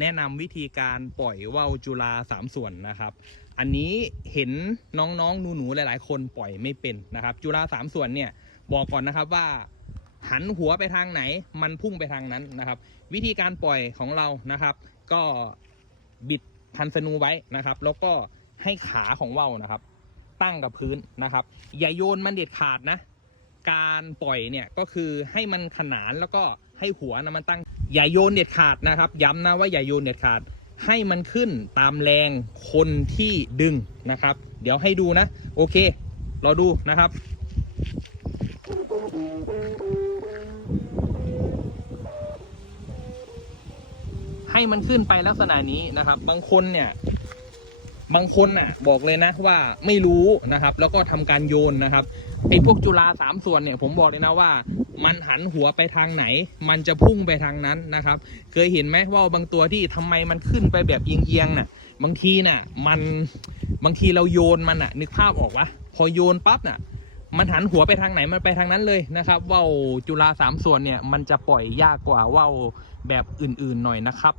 แนะนำวิธีการปล่อยว่าวจุฬาสามส่วนนะครับ อันนี้เห็นน้องๆหนูๆหลาย ๆ คนปล่อยไม่เป็นนะครับ จุฬาสามส่วนเนี่ยบอกก่อนนะครับว่าหันหัวไปทางไหน มันพุ่งไปทางนั้นนะครับ วิธีการปล่อยของเรานะครับ ก็บิดคันสนูไว้นะครับ แล้วก็ให้ขาของว่าวนะครับ ตั้งกับพื้นนะครับ อย่าโยนมันเด็ดขาดนะ การปล่อยเนี่ยก็คือให้มันขนานแล้วก็ให้หัวนะมันตั้ง อย่าโยนเด็ดขาดนะครับ ย้ำนะว่าอย่าโยนเด็ดขาด ให้มันขึ้นตามแรงคนที่ดึงนะครับ เดี๋ยวให้ดูนะ โอเค รอดูนะครับ ให้มันขึ้นไปลักษณะนี้นะครับ บางคนเนี่ย บางคนน่ะบอกเลยนะว่าไม่รู้นะครับ แล้วก็ทำการโยนนะครับไอ้พวกจุฬาสามส่วนเนี่ยผมบอกเลยนะว่า มันหันหัวไปทางไหน มันจะพุ่งไปทางนั้นนะครับ เคยเห็นไหมว่าบางตัวที่ทำไมมันขึ้นไปแบบเอียงๆน่ะ บางทีน่ะมันบางทีเราโยนมันน่ะ นึกภาพออกวะพอโยนปั๊บน่ะมันหันหัวไปทางไหนมันไปทางนั้นเลยนะครับว่าวจุฬาสามส่วนเนี่ยมันจะปล่อยยากกว่าว่าวแบบอื่นๆหน่อยนะครับ